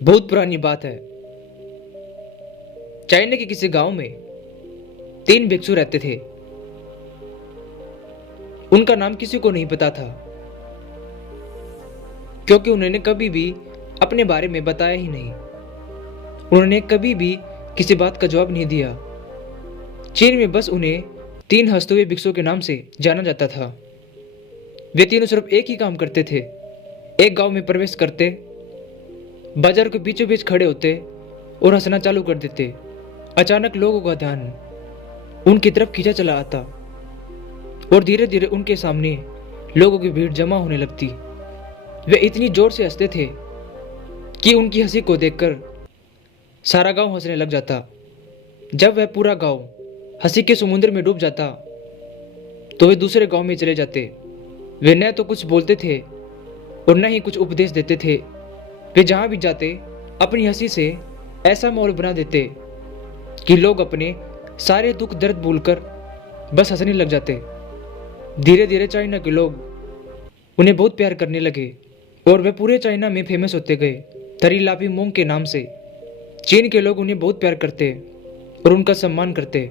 बहुत पुरानी बात है। चाइना के किसी गांव में तीन भिक्षु रहते थे। उनका नाम किसी को नहीं पता था, क्योंकि उन्होंने कभी भी अपने बारे में बताया ही नहीं। उन्होंने कभी भी किसी बात का जवाब नहीं दिया। चीन में बस उन्हें तीन हंसते हुए भिक्षुओं के नाम से जाना जाता था। वे तीनों सिर्फ एक ही काम करते थे। एक गांव में प्रवेश करते, बाजार के बीचों बीच खड़े होते और हंसना चालू कर देते। अचानक लोगों का ध्यान उनकी तरफ खींचा चला आता और धीरे धीरे उनके सामने लोगों की भीड़ जमा होने लगती। वे इतनी जोर से हंसते थे कि उनकी हंसी को देखकर सारा गांव हंसने लग जाता। जब वह पूरा गांव हंसी के समुद्र में डूब जाता तो वे दूसरे गांव में चले जाते। वे न तो कुछ बोलते थे और न ही कुछ उपदेश देते थे। वे जहां भी जाते अपनी हंसी से ऐसा माहौल बना देते कि लोग अपने सारे दुख दर्द भूलकर बस हंसने लग जाते। धीरे धीरे चाइना के लोग उन्हें बहुत प्यार करने लगे और वे पूरे चाइना में फेमस होते गए, थरी लाफिंग मोंग के नाम से। चीन के लोग उन्हें बहुत प्यार करते और उनका सम्मान करते।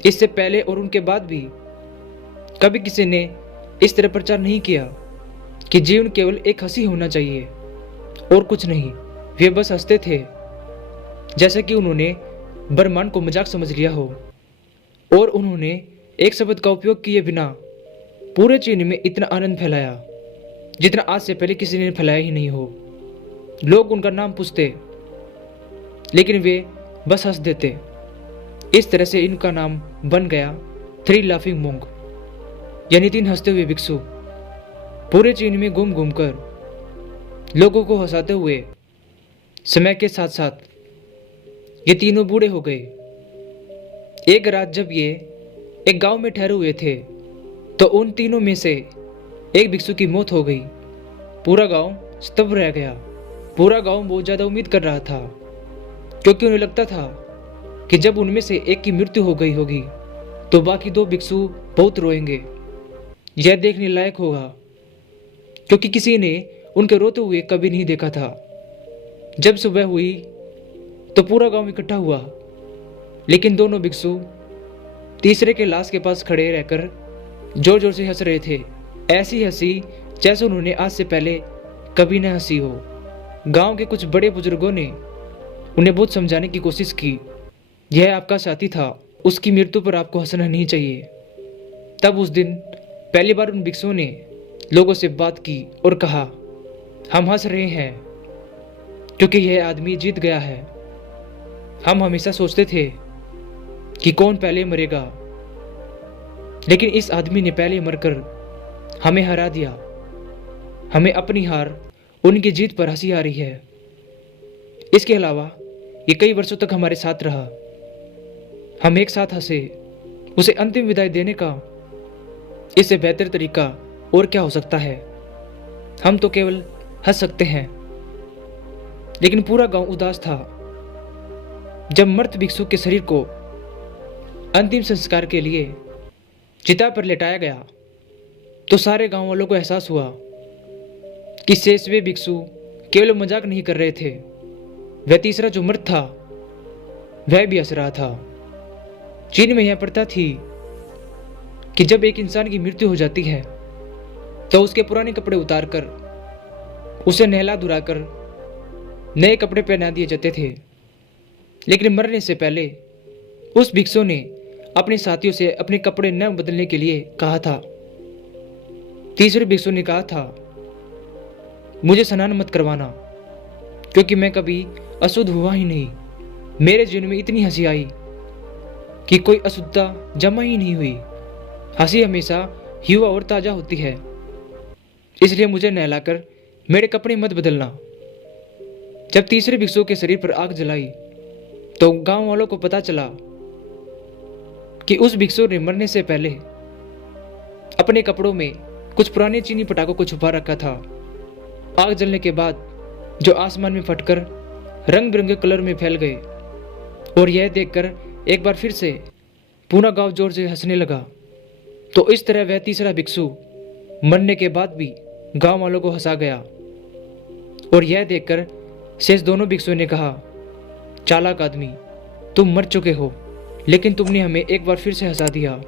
इससे पहले और उनके बाद भी कभी किसी ने इस तरह प्रचार नहीं किया कि जीवन केवल एक हंसी होना चाहिए और कुछ नहीं। वे बस हंसते थे, जैसे कि उन्होंने ब्रह्मांड को मजाक समझ लिया हो। और उन्होंने एक शब्द का उपयोग किए बिना पूरे चीन में इतना आनंद फैलाया जितना आज से पहले किसी ने फैलाया ही नहीं हो। लोग उनका नाम पूछते, लेकिन वे बस हंस देते। इस तरह से इनका नाम बन गया थ्री लाफिंग मोंग, यानी तीन हंसते हुए भिक्षु। पूरे चीन में घूम घूम कर लोगों को हंसाते हुए समय के साथ साथ ये तीनों बूढ़े हो गए। एक रात जब ये एक गांव में ठहरे हुए थे तो उन तीनों में से एक भिक्षु की मौत हो गई। पूरा गांव स्तब्ध रह गया। पूरा गांव बहुत ज्यादा उम्मीद कर रहा था, क्योंकि उन्हें लगता था कि जब उनमें से एक की मृत्यु हो गई होगी तो बाकी दो भिक्षु बहुत रोएंगे। यह देखने लायक होगा, क्योंकि किसी ने उनके रोते हुए कभी नहीं देखा था। जब सुबह हुई तो पूरा गांव इकट्ठा हुआ, लेकिन दोनों भिक्षु तीसरे के लाश के पास खड़े रहकर जोर जोर से हंस रहे थे। ऐसी हंसी जैसे उन्होंने आज से पहले कभी न हंसी हो। गांव के कुछ बड़े बुजुर्गों ने उन्हें बहुत समझाने की कोशिश की। यह आपका साथी था, उसकी मृत्यु पर आपको हंसना नहीं चाहिए। तब उस दिन पहली बार उन भिक्षुओं ने लोगों से बात की और कहा, हम हंस रहे हैं क्योंकि यह आदमी जीत गया है। हम हमेशा सोचते थे कि कौन पहले मरेगा, लेकिन इस आदमी ने पहले मरकर हमें हरा दिया। हमें अपनी हार, उनकी जीत पर हंसी आ रही है। इसके अलावा ये कई वर्षों तक हमारे साथ रहा। हम एक साथ हंसे। उसे अंतिम विदाई देने का इससे बेहतर तरीका और क्या हो सकता है। हम तो केवल हंस सकते हैं। लेकिन पूरा गांव उदास था। जब मृत भिक्षु के शरीर को अंतिम संस्कार के लिए चिता पर लेटाया गया तो सारे गांव वालों को एहसास हुआ कि शेषवे भिक्षु केवल मजाक नहीं कर रहे थे। वह तीसरा जो मृत था वह भी हंस रहा था। चीन में यह प्रथा थी कि जब एक इंसान की मृत्यु हो जाती है तो उसके पुराने कपड़े उतारकर उसे नहला धुलाकर नए कपड़े पहना दिए जाते थे। लेकिन मरने से पहले उस भिक्षु ने अपने साथियों से अपने कपड़े न बदलने के लिए कहा था। तीसरे भिक्षु ने कहा था, मुझे स्नान मत करवाना, क्योंकि मैं कभी अशुद्ध हुआ ही नहीं। मेरे जीवन में इतनी हंसी आई कि कोई अशुद्धता जमा ही नहीं हुई। हंसी हमेशा युवा और ताजा होती है, इसलिए मुझे नहलाकर मेरे कपड़े मत बदलना। जब तीसरे भिक्षु के शरीर पर आग जलाई तो गांव वालों को पता चला कि उस भिक्षु ने मरने से पहले अपने कपड़ों में कुछ पुराने चीनी पटाखों को छुपा रखा था। आग जलने के बाद जो आसमान में फटकर रंग बिरंगे कलर में फैल गए, और यह देखकर एक बार फिर से पूरा गांव जोर से हंसने लगा। तो इस तरह वह तीसरा भिक्षु मरने के बाद भी गांव वालों को हंसा गया। और यह देखकर शेष दोनों भिक्षुओं ने कहा, चालाक आदमी, तुम मर चुके हो, लेकिन तुमने हमें एक बार फिर से हंसा दिया।